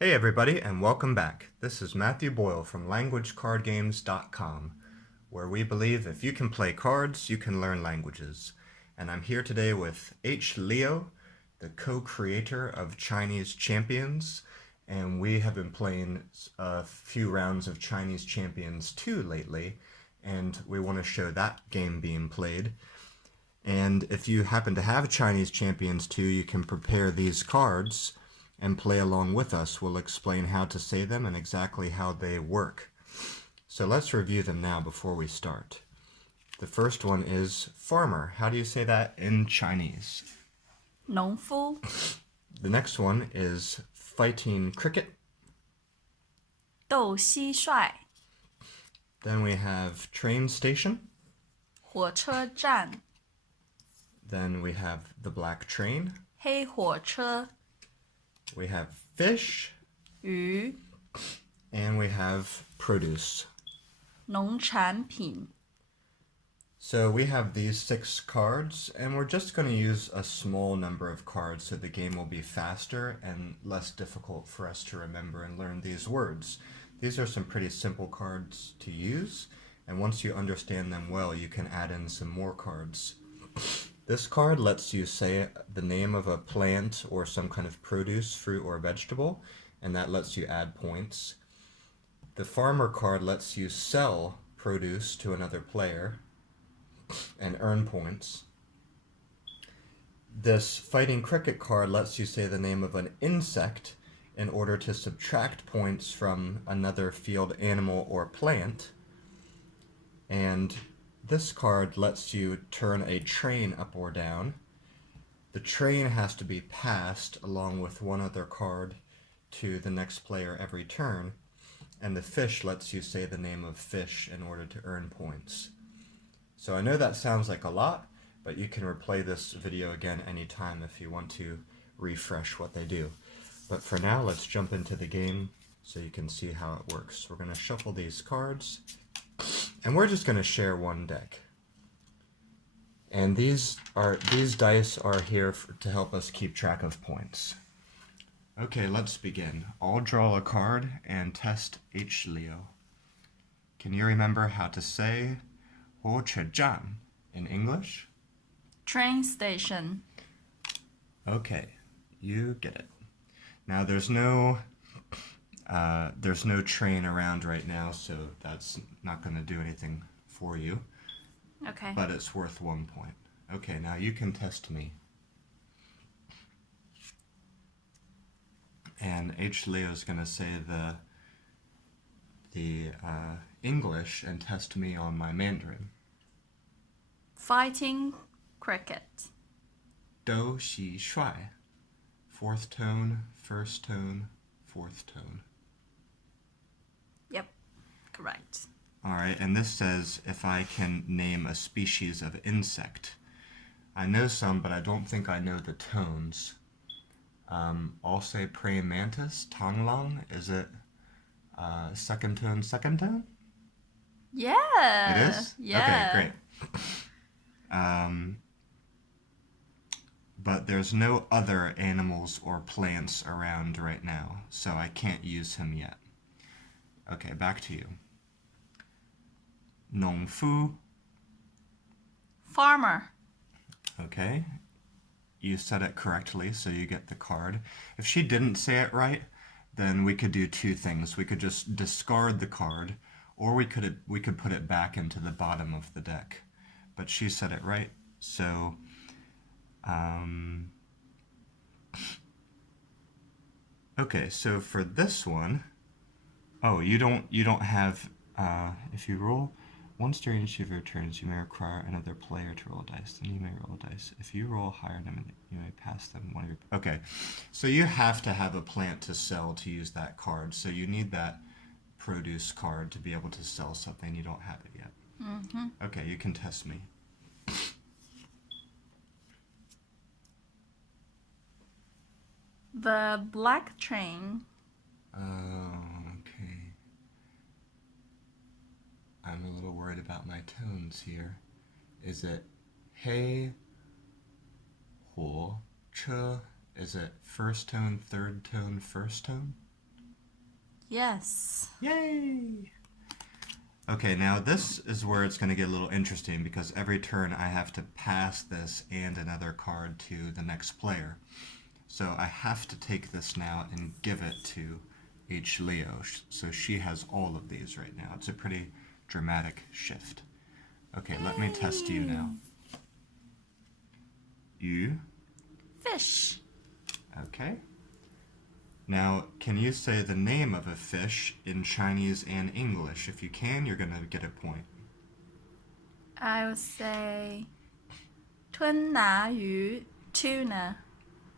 Hey everybody, and welcome back. This is Matthew Boyle from LanguageCardGames.com, where we believe if you can play cards, you can learn languages. And I'm here today with H. Leo, the co-creator of Chinese Champions, and we have been playing a few rounds of Chinese Champions 2 lately, and we want to show that game being played. And if you happen to have Chinese Champions 2, you can prepare these cards and play along with us. We'll explain how to say them and exactly how they work. So let's review them now before we start. The first one is farmer. How do you say that in Chinese? 农夫 The next one is fighting cricket. 斗蟋蟀 Then we have train station. 火车站 Then we have the black train. 黑火车 We have fish. 鱼 And we have produce. 农产品 So we have these 6 cards, and we're just going to use a small number of cards so the game will be faster and less difficult for us to remember and learn these words. These are some pretty simple cards to use, and once you understand them well, you can add in some more cards. This card lets you say the name of a plant or some kind of produce, fruit, or vegetable, and that lets you add points. The farmer card lets you sell produce to another player and earn points. This fighting cricket card lets you say the name of an insect in order to subtract points from another field animal or plant. And this card lets you turn a train up or down. The train has to be passed along with one other card to the next player every turn. And the fish lets you say the name of fish in order to earn points. So I know that sounds like a lot, but you can replay this video again anytime if you want to refresh what they do. But for now, let's jump into the game so you can see how it works. We're going to shuffle these cards, and we're just going to share one deck. And these dice are here to help us keep track of points. Okay, let's begin. I'll draw a card and test H. Leo. Can you remember how to say 火车站 in English? train station Okay, you get it. Now there's no train around right now, so that's not going to do anything for you. Okay. But it's worth 1 point. Okay, now you can test me. And H. Leo's going to say the English and test me on my Mandarin. fighting cricket 斗蟋蟀. 4th tone, 1st tone, 4th tone. Yep, correct. Alright, and this says if I can name a species of insect. I know some, but I don't think I know the tones. I'll say praying mantis, tanglang. Is it 2nd tone, 2nd tone? Yeah. It is? Yeah. Okay, great. But there's no other animals or plants around right now, so I can't use him yet. Okay, back to you. 农夫. farmer Okay. You said it correctly, so you get the card. If she didn't say it right, then we could do 2 things. We could just discard the card, or we could put it back into the bottom of the deck. But she said it right, so okay, so for this one, oh, you don't have if you roll once during each of your turns, you may require another player to roll a dice. Then you may roll a dice. If you roll higher than you may pass them one of your. Okay, so you have to have a plant to sell to use that card. So you need that produce card to be able to sell something. You don't have it yet. Mm-hmm. Okay, you can test me. the black train Okay. I'm a little worried about my tones here. Is it 黑火车? Is it 1st tone, 3rd tone, 1st tone? Yes. Yay! Okay, now this is where it's going to get a little interesting because every turn I have to pass this and another card to the next player. So I have to take this now and give it to H. Leo. So she has all of these right now. It's a pretty dramatic shift. Okay, let me test you now. You. Fish. Okay. Now, can you say the name of a fish in Chinese and English? If you can, you're going to get a point. I would say 吞拿鱼 tuna.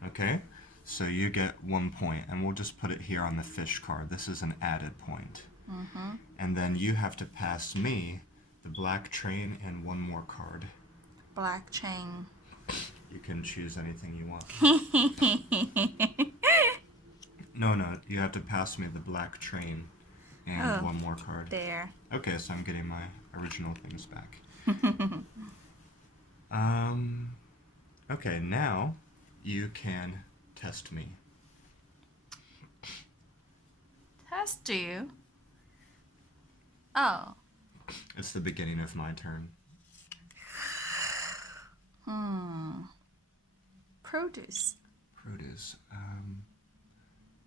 Okay? So you get 1 point, and we'll just put it here on the fish card. This is an added point. Mm-hmm. And then you have to pass me the black train and one more card. Black chain. You can choose anything you want. No, you have to pass me the black train and one more card. There. Okay, so I'm getting my original things back. Okay, now you can test me. Test you. Oh. It's the beginning of my turn. Produce. Produce.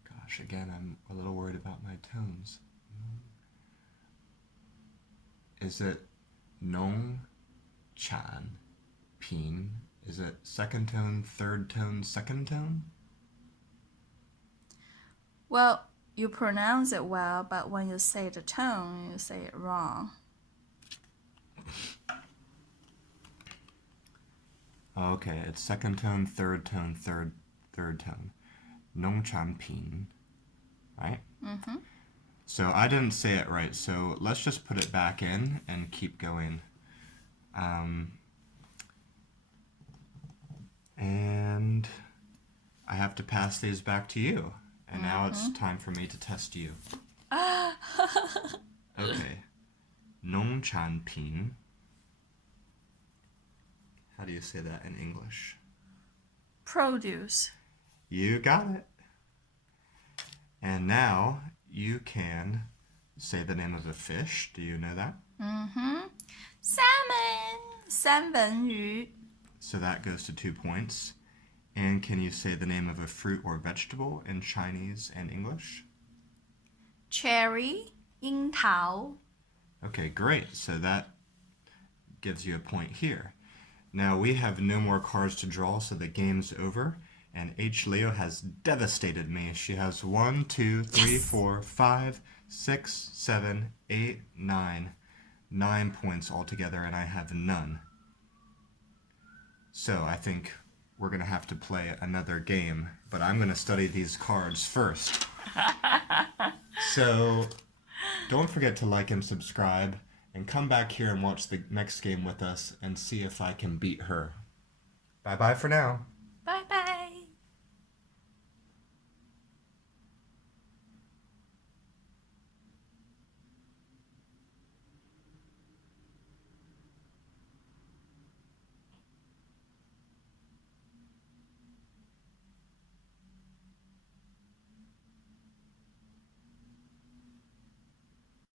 Gosh, again, I'm a little worried about my tones. Is it nong, chan, pin? Is it second tone, third tone, second tone? Well, you pronounce it well, but when you say the tone, you say it wrong. Okay, it's second tone, third tone, third tone. Nong chan pin, right? Mm-hmm. So I didn't say it right, so let's just put it back in and keep going. And I have to pass these back to you. And now it's time for me to test you. Okay. Nong chan pin. How do you say that in English? Produce. You got it. And now you can say the name of a fish. Do you know that? Mm-hmm. Salmon. 三文鱼. So that goes to 2 points. And can you say the name of a fruit or vegetable in Chinese and English? Cherry. 樱桃. Okay, great. So that gives you a point here. Now we have no more cards to draw, so the game's over. And H. Leo has devastated me. She has 1, 2, 3, 4, 5, 6, 7, 8, 9. 9 points altogether, and I have none. So I think we're going to have to play another game, but I'm going to study these cards first. So don't forget to like and subscribe, and come back here and watch the next game with us and see if I can beat her. Bye-bye for now.